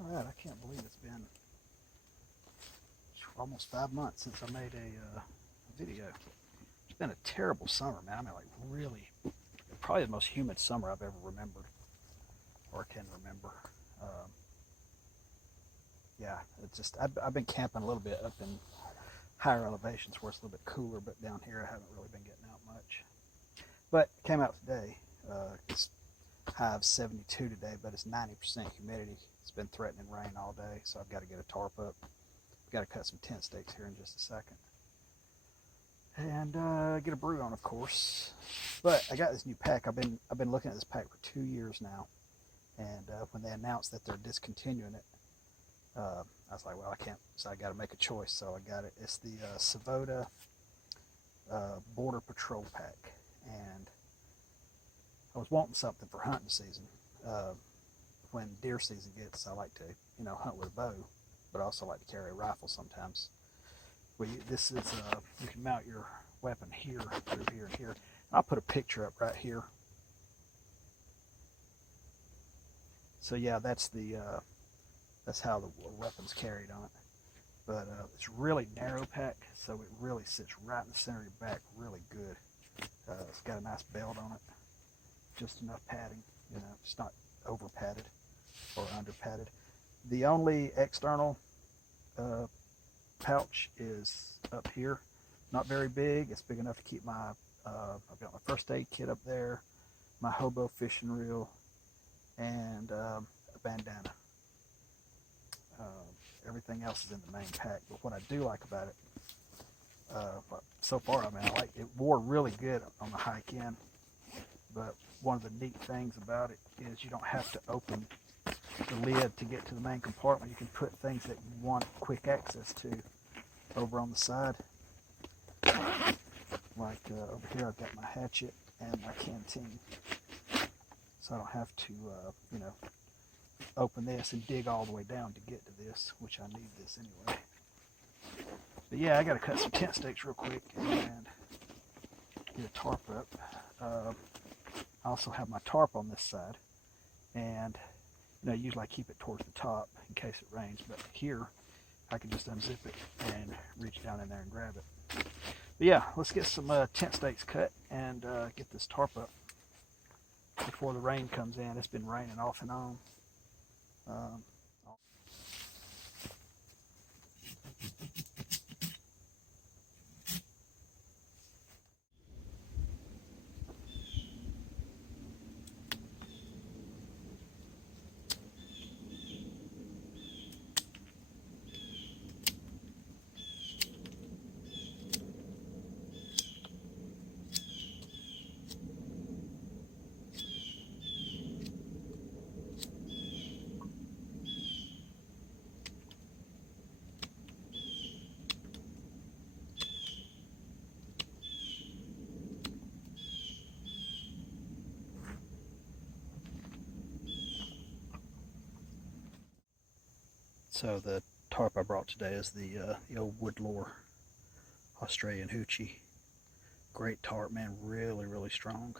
All right, I can't believe it's been almost 5 months since I made a video. It's been a terrible summer, man. I mean, like really, probably the most humid summer I've ever remembered or can remember. Um, yeah, it's just I've been camping a little bit up in higher elevations where it's a little bit cooler, but down here I haven't really been getting out much. But it came out today. It's high of 72 today, but it's 90% humidity. It's been threatening rain all day, so I've got to get a tarp up. I've got to cut some tent stakes here in just a second. And get a brew on, of course. But I got this new pack. I've been looking at this pack for 2 years now, and when they announced that they're discontinuing it, I was like, well, I can't. So I got to make a choice. So I got it. It's the Savotta Border Patrol pack, and I was wanting something for hunting season. When deer season gets, I like to hunt with a bow, but I also like to carry a rifle sometimes. This is you can mount your weapon here, through here, and here. I'll put a picture up right here. So yeah, that's how the weapon's carried on it. But it's really narrow pack, so it really sits right in the center of your back, really good. It's got a nice belt on it, just enough padding. It's not over padded or under padded. The only external pouch is up here, not very big. It's big enough to keep my I've got my first aid kit up there, my hobo fishing reel, and a bandana. Everything else is in the main pack. But what I do like about it, so far, I mean, I like it. Wore really good on the hike in. But one of the neat things about it is you don't have to open the lid to get to the main compartment. You can put things that you want quick access to over on the side. Like over here, I've got my hatchet and my canteen, so I don't have to, open this and dig all the way down to get to this, which I need this anyway. But yeah, I got to cut some tent stakes real quick and get a tarp up. I also have my tarp on this side, and usually I keep it towards the top in case it rains, but here I can just unzip it and reach down in there and grab it. But yeah, let's get some tent stakes cut and get this tarp up before the rain comes in. It's been raining off and on. So the tarp I brought today is the old Woodlore Australian Hoochie. Great tarp, man, really, really strong.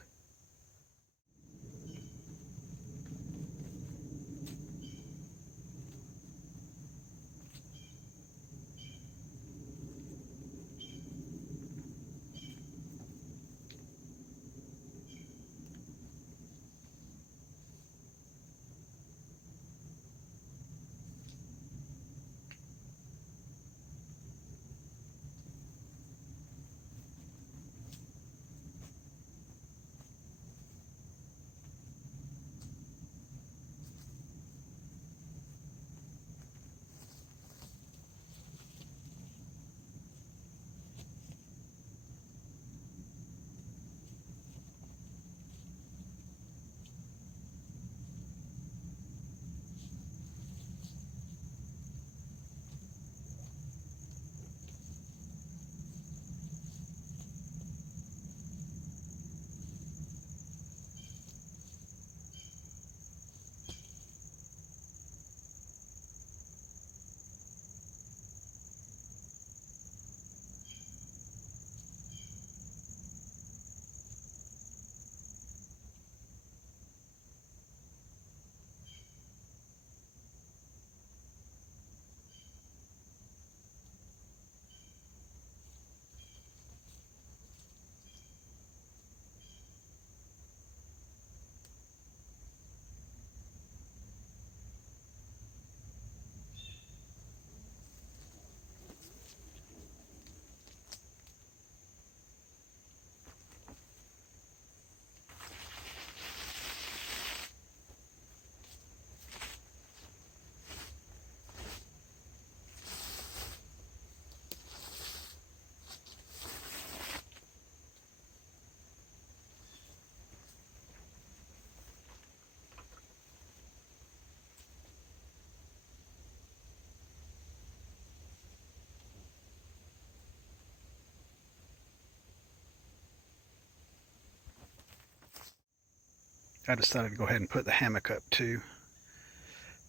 I decided to go ahead and put the hammock up too.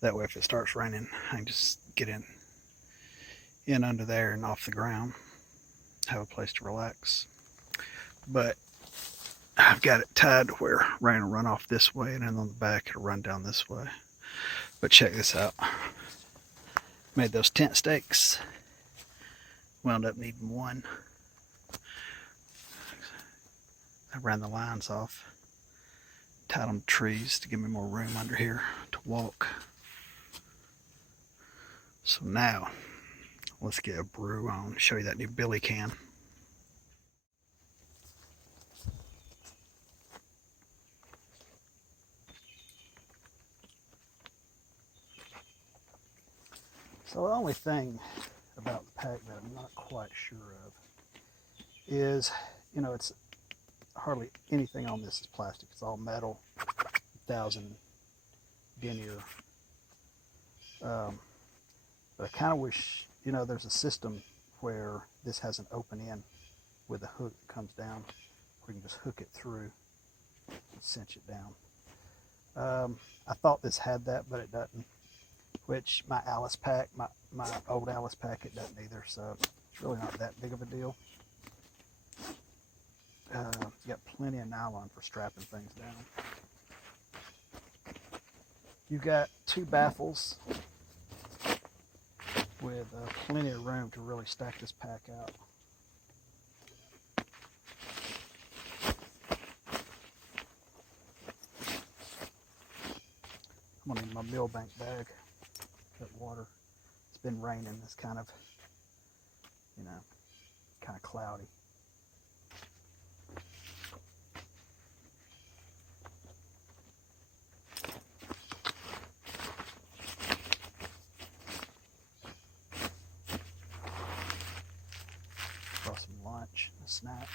That way if it starts raining, I can just get in under there and off the ground. Have a place to relax. But I've got it tied to where rain will run off this way, and then on the back it'll run down this way. But check this out. Made those tent stakes. Wound up needing one. I ran the lines off. Tied them to trees to give me more room under here to walk. So now, let's get a brew on. Show you that new Billy can. So the only thing about the pack that I'm not quite sure of is, you know, it's hardly anything on this is plastic. It's all metal, 1000 denier. But I kind of wish, you know, there's a system where this has an open end with a hook that comes down, where you can just hook it through and cinch it down. I thought this had that, but it doesn't. Which my Alice pack, my old Alice pack, it doesn't either, so it's really not that big of a deal. You got plenty of nylon for strapping things down. You've got 2 baffles with plenty of room to really stack this pack out. I'm gonna need my Millbank bag. That water. It's been raining. It's kind of, you know, kind of cloudy. Brought some lunch, a snack.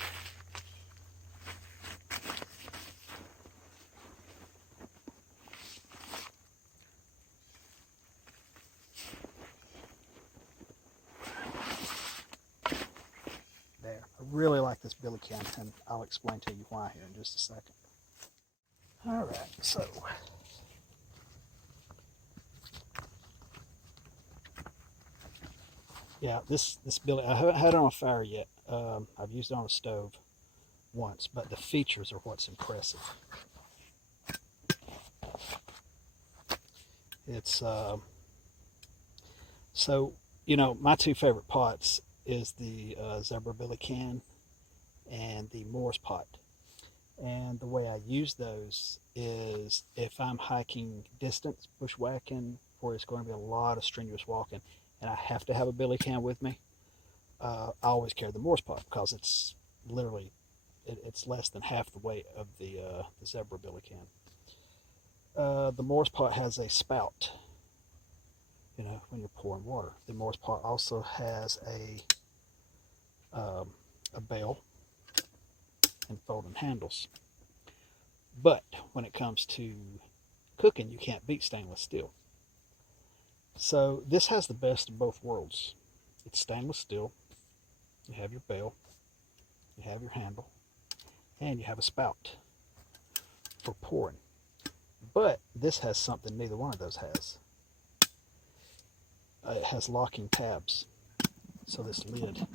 I really like this Billy can, and I'll explain to you why here in just a second. All right, so yeah, this Billy, I haven't had it on a fire yet. I've used it on a stove once, but the features are what's impressive. It's so, you know, my 2 favorite pots is the Zebra Billy can and the Moore's pot. And the way I use those is if I'm hiking distance, bushwhacking, where it's going to be a lot of strenuous walking, and I have to have a Billy can with me, I always carry the Moore's pot because it's literally, it's less than half the weight of the Zebra Billy can. The Moore's pot has a spout, you know, when you're pouring water. The Moore's pot also has a bell and folding handles. But when it comes to cooking, you can't beat stainless steel. So this has the best of both worlds. It's stainless steel. You have your bell, you have your handle, and you have a spout for pouring. But this has something neither one of those has. It has locking tabs, so this lid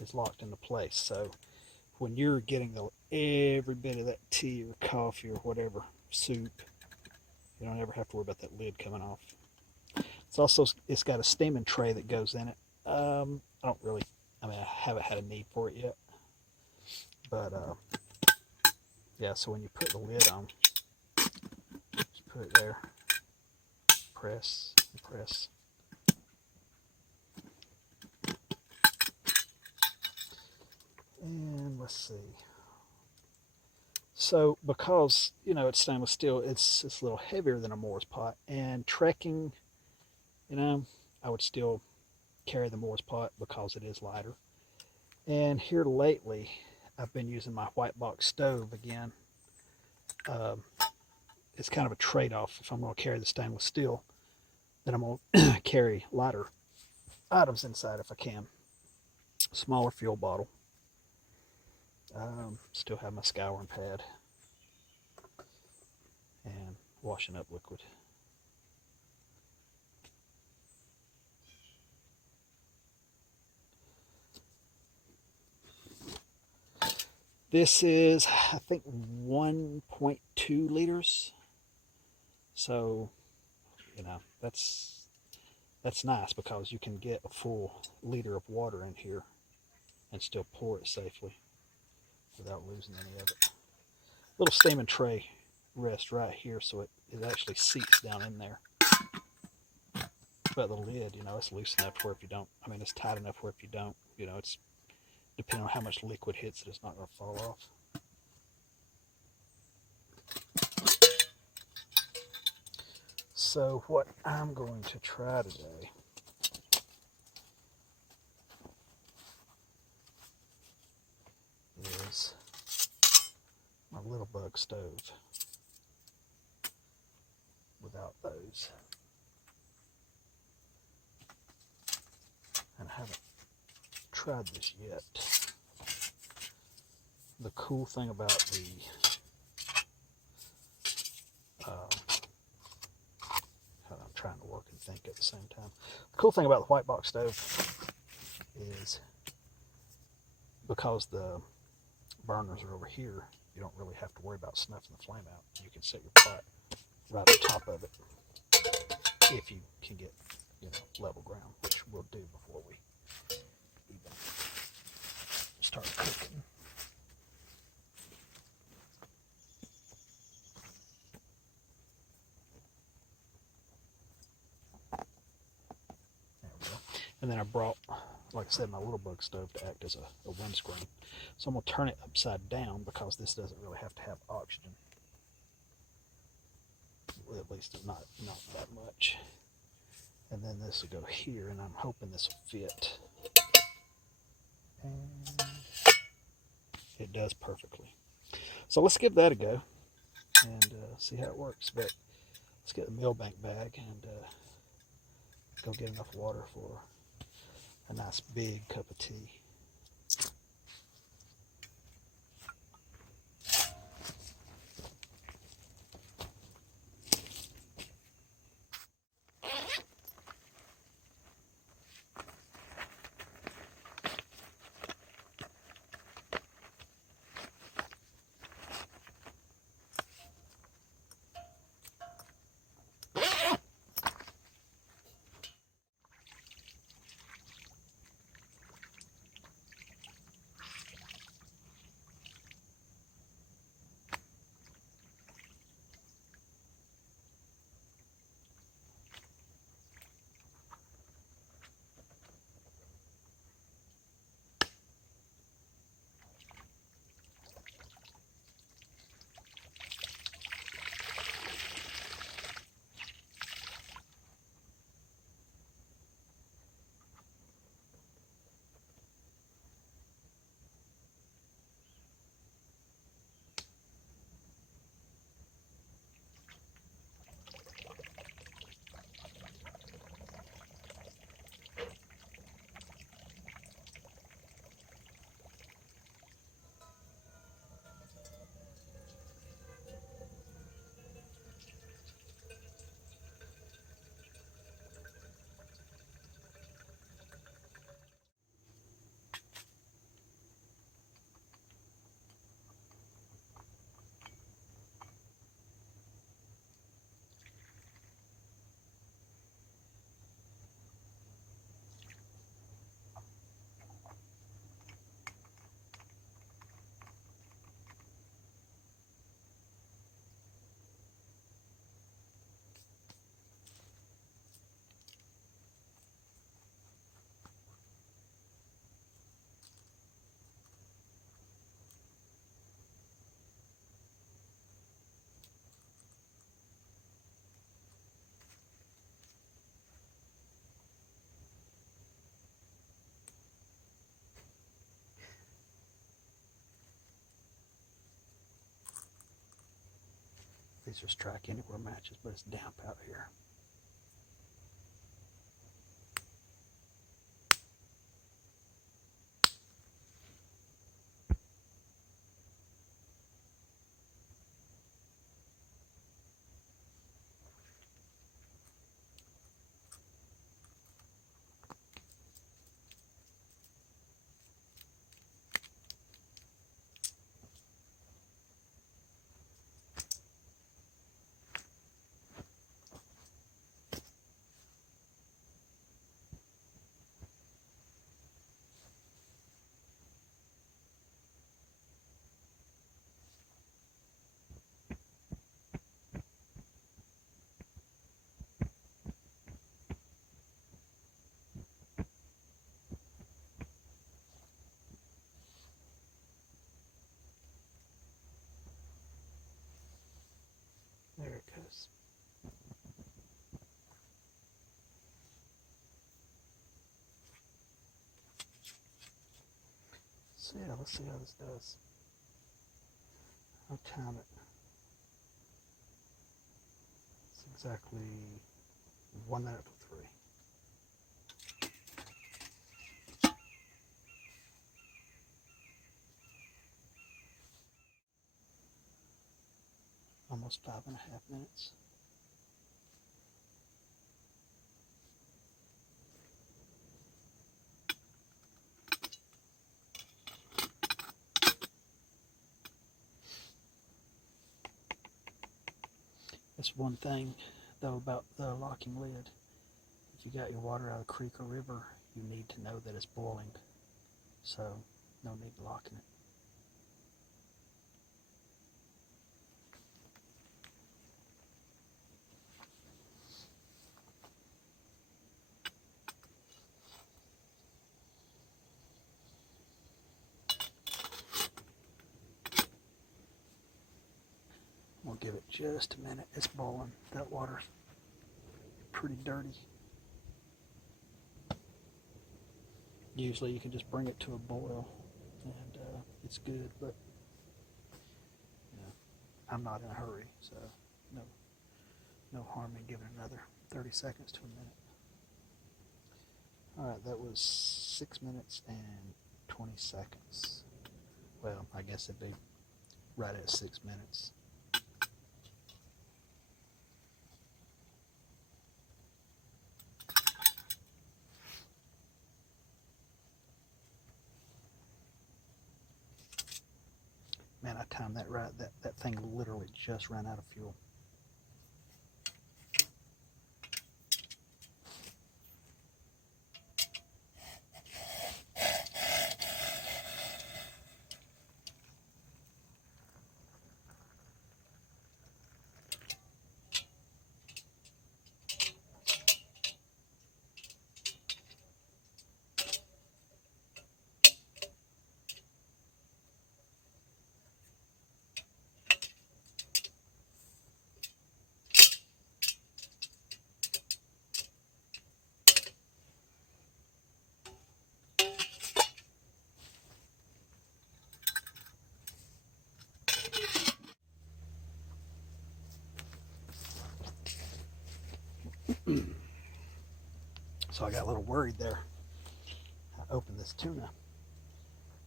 is locked into place. So when you're getting every bit of that tea or coffee or whatever, soup, you don't ever have to worry about that lid coming off. It's got a steaming tray that goes in it. I haven't had a need for it yet. But yeah, so when you put the lid on, just put it there, press and press. And let's see. So because, you know, it's stainless steel, it's a little heavier than a Moore's pot. And trekking, you know, I would still carry the Moore's pot because it is lighter. And here lately, I've been using my white box stove again. It's kind of a trade-off. If I'm going to carry the stainless steel, then I'm going to carry lighter items inside if I can. Smaller fuel bottle. Still have my scouring pad. washing up liquid. This is, I think, 1.2 liters. So, you know, that's nice because you can get a full liter of water in here and still pour it safely without losing any of it. Little steaming tray rests right here, so it actually seats down in there. But the lid, you know, it's loose enough to where if you don't, I mean, it's tight enough where if you don't, you know, it's depending on how much liquid hits it, it's not going to fall off. So what I'm going to try today is my little bug stove without those. And I haven't tried this yet. The cool thing about the I'm trying to work and think at the same time. The cool thing about the white box stove is because the burners are over here, you don't really have to worry about snuffing the flame out. You can set your pot right on top of it if you can get, you know, level ground, which we'll do before we even start cooking. There we go. And then I brought, like I said, my little bug stove to act as a windscreen. So I'm going to turn it upside down because this doesn't really have to have oxygen. At least not that much. And then this will go here, and I'm hoping this will fit. And it does perfectly. So let's give that a go and see how it works. But let's get the Millbank bag and go get enough water for a nice big cup of tea. These are strike anywhere matches, but it's damp out here. So yeah, let's see how this does. I'll time it. It's exactly 1 minute to 3. Almost 5.5 minutes. That's one thing though about the locking lid. If you got your water out of the creek or river, you need to know that it's boiling. So no need locking it. We'll give it just a minute. It's boiling. That water's pretty dirty. Usually you can just bring it to a boil and it's good, but you know, I'm not in a hurry, so no harm in giving it another 30 seconds to a minute. Alright, that was 6 minutes and 20 seconds. Well, I guess it'd be right at 6 minutes. Man, I timed that right. That thing literally just ran out of fuel. So I got a little worried there. I opened this tuna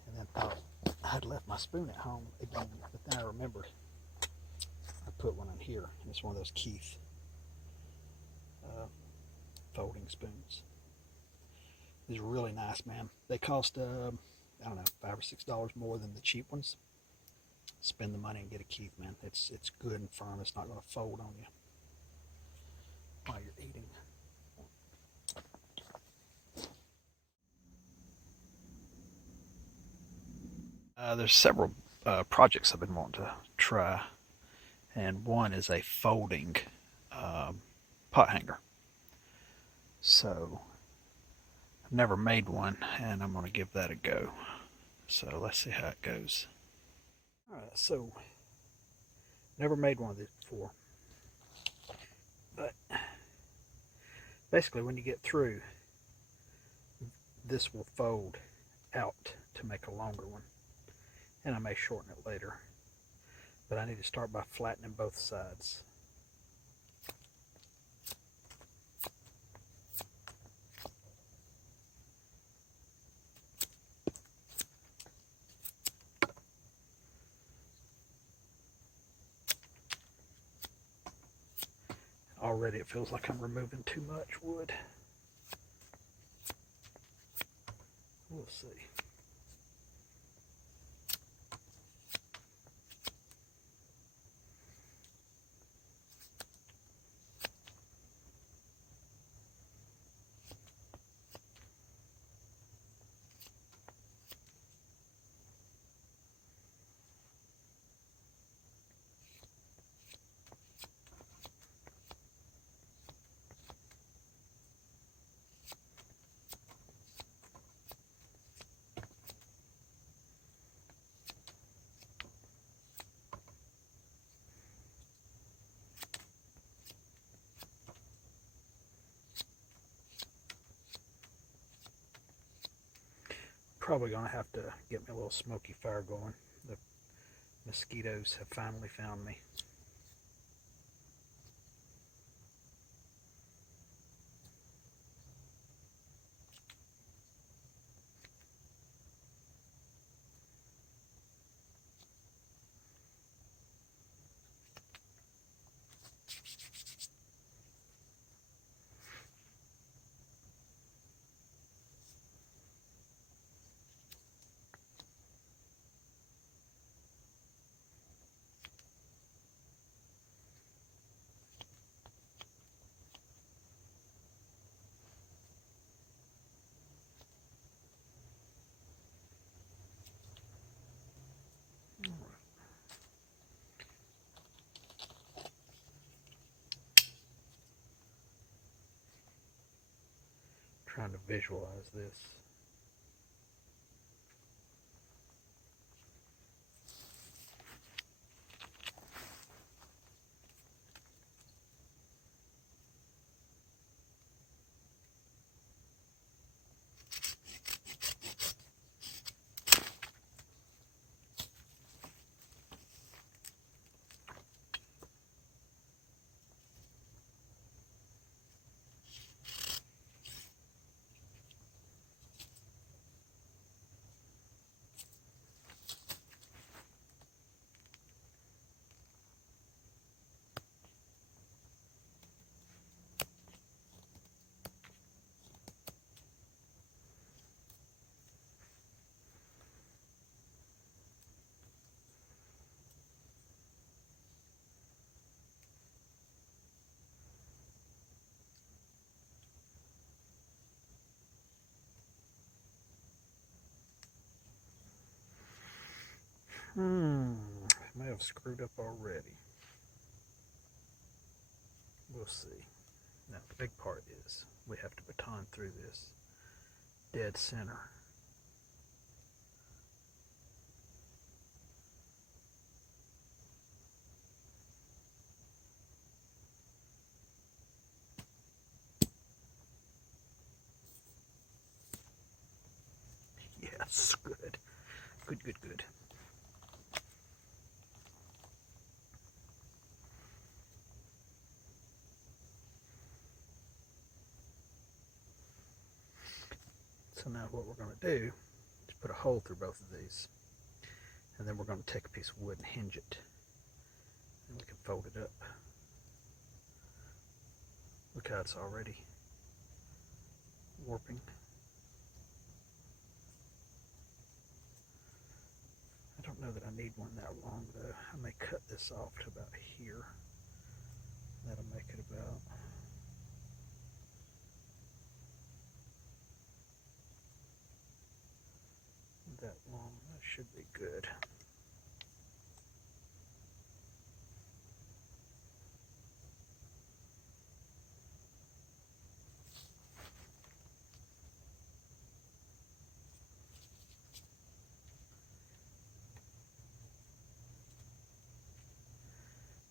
and then thought I had left my spoon at home again, but then I remembered I put one in here, and it's one of those Keith folding spoons. These are really nice, man. They cost I don't know, $5 or $6 more than the cheap ones. Spend the money and get a Keith, man. It's good and firm. It's not going to fold on you while you're eating. There's several projects I've been wanting to try, and one is a folding pot hanger. So I've never made one, and I'm going to give that a go. So let's see how it goes. Alright, so never made one of these before, but basically when you get through, this will fold out to make a longer one, and I may shorten it later, but I need to start by flattening both sides. Already it feels like I'm removing too much wood. We'll see. probably going to have to get me a little smoky fire going. The mosquitoes have finally found me. Trying to visualize this. I may have screwed up already. We'll see. Now, the big part is we have to baton through this dead center. Yes, good. Good, good, good. So now what we're going to do is put a hole through both of these. And then we're going to take a piece of wood and hinge it. And we can fold it up. Look how it's already warping. I don't know that I need one that long though. I may cut this off to about here. That'll make it about that long. That should be good.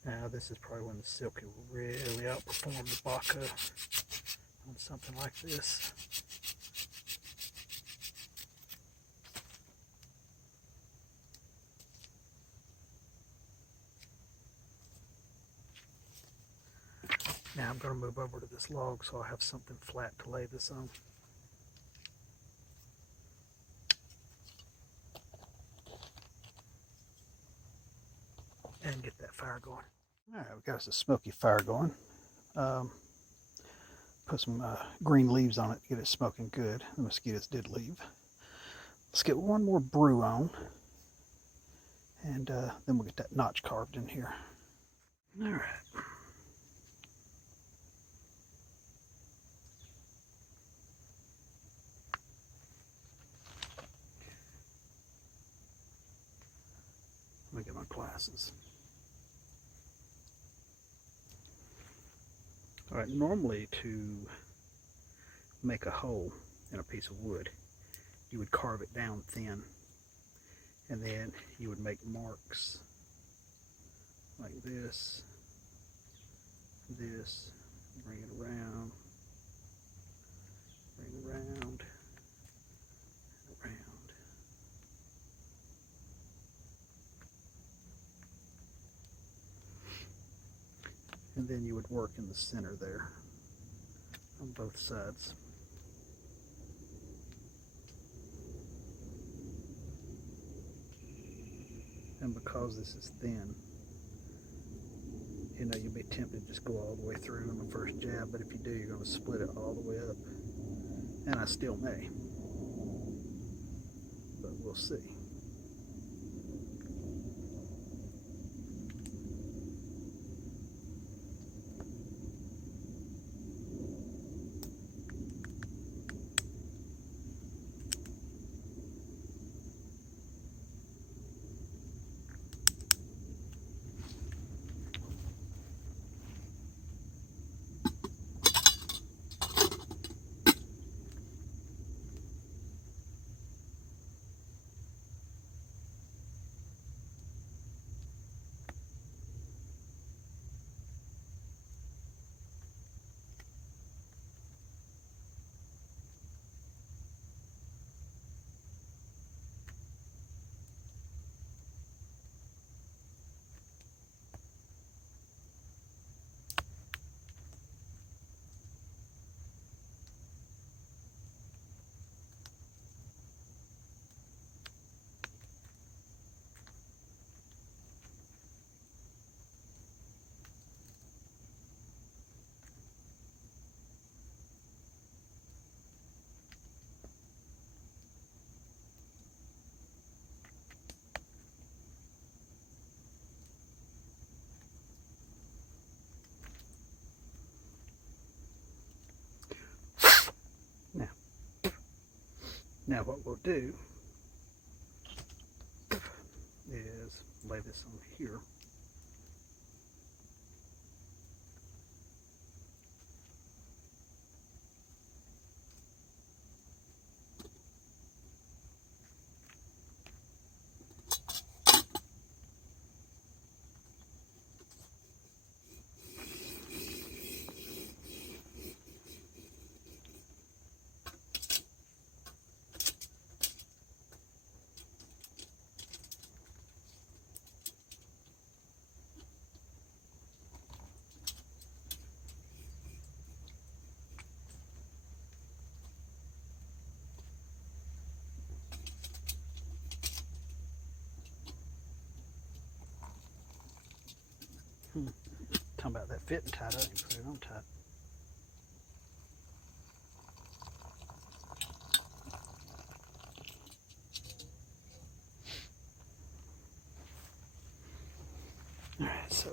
Now this is probably when the silky will really outperform the Baca on something like this. Now I'm going to move over to this log so I'll have something flat to lay this on. And get that fire going. Alright, we got us a smoky fire going. Put some green leaves on it to get it smoking good. The mosquitoes did leave. Let's get one more brew on. And then we'll get that notch carved in here. Alright. Let me get my glasses. Alright, normally to make a hole in a piece of wood, you would carve it down thin, and then you would make marks like this, bring it around, and around. And then you would work in the center there on both sides. And because this is thin, you know, you'll be tempted to just go all the way through on the first jab, but if you do, you're going to split it all the way up. And I still may, but we'll see. Now what we'll do is lay this on here. Talking about that fitting tight, I didn't put it on tight. Alright, so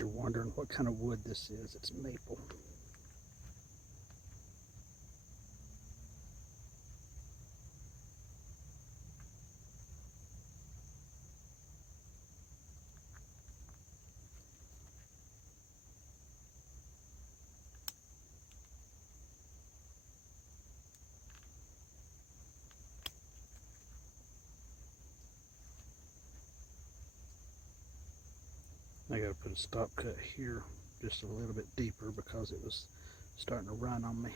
you're wondering what kind of wood this is, it's maple. I got to put a stop cut here just a little bit deeper because it was starting to run on me.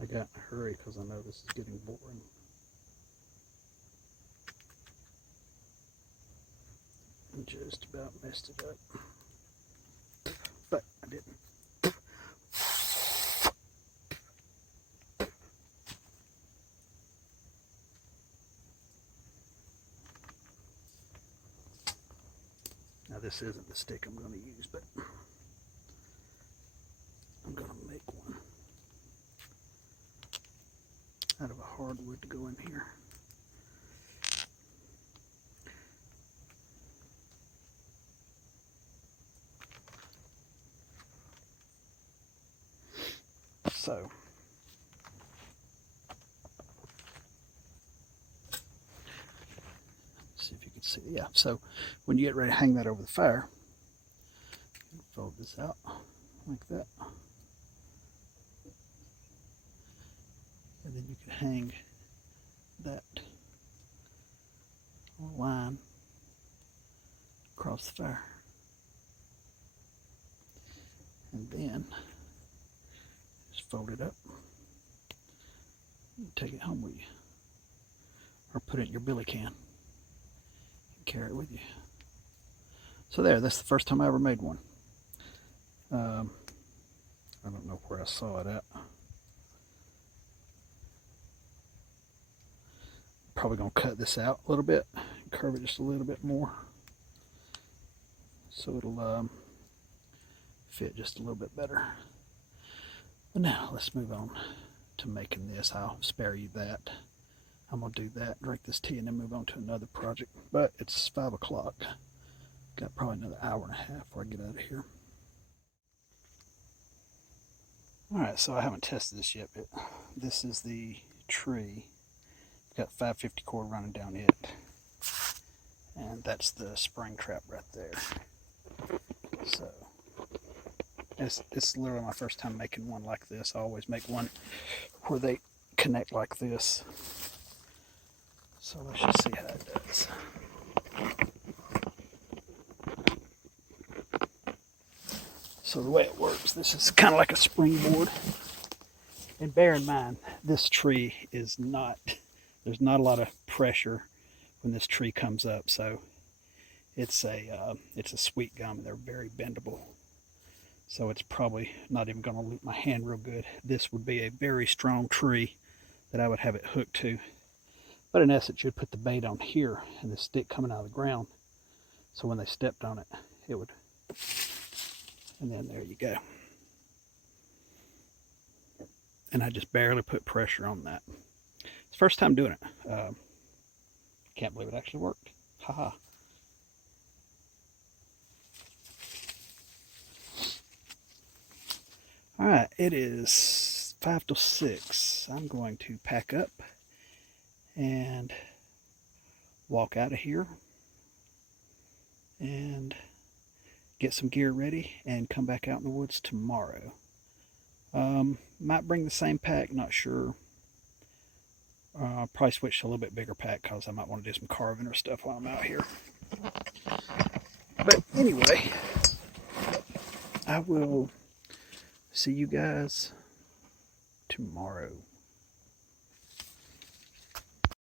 I got in a hurry because I know this is getting boring. I just about messed it up, but I didn't. Now this isn't the stick I'm going to use, but I'm going to make one out of a hardwood to go in here. So, see if you can see. Yeah, so when you get ready to hang that over the fire, fold this out like that. And then you can hang that line across the fire. And then just fold it up and take it home with you. Or put it in your billy can and carry it with you. So there, that's the first time I ever made one. I don't know where I saw it at. Probably gonna cut this out a little bit, curve it just a little bit more, so it'll fit just a little bit better. But now let's move on to making this. I'll spare you that. I'm gonna do that, drink this tea, and then move on to another project. But it's 5 o'clock. Got probably another hour and a half before I get out of here. Alright, so I haven't tested this yet, but this is the tree. Got 550 cord running down it. And that's the spring trap right there. So it's literally my first time making one like this. I always make one where they connect like this. So let's just see how it does. So the way it works, this is kind of like a springboard. And bear in mind, this tree is not, there's not a lot of pressure when this tree comes up. So it's a sweet gum and they're very bendable. So it's probably not even going to loop my hand real good. This would be a very strong tree that I would have it hooked to. But in essence, you'd put the bait on here and the stick coming out of the ground. So when they stepped on it, it would, and then there you go. And I just barely put pressure on that. It's the first time doing it. Can't believe it actually worked. Haha. All right, it is 5 till 6, I'm going to pack up and walk out of here and get some gear ready and come back out in the woods tomorrow. Might bring the same pack, not sure. Probably switch to a little bit bigger pack because I might want to do some carving or stuff while I'm out here. But anyway, I will see you guys tomorrow.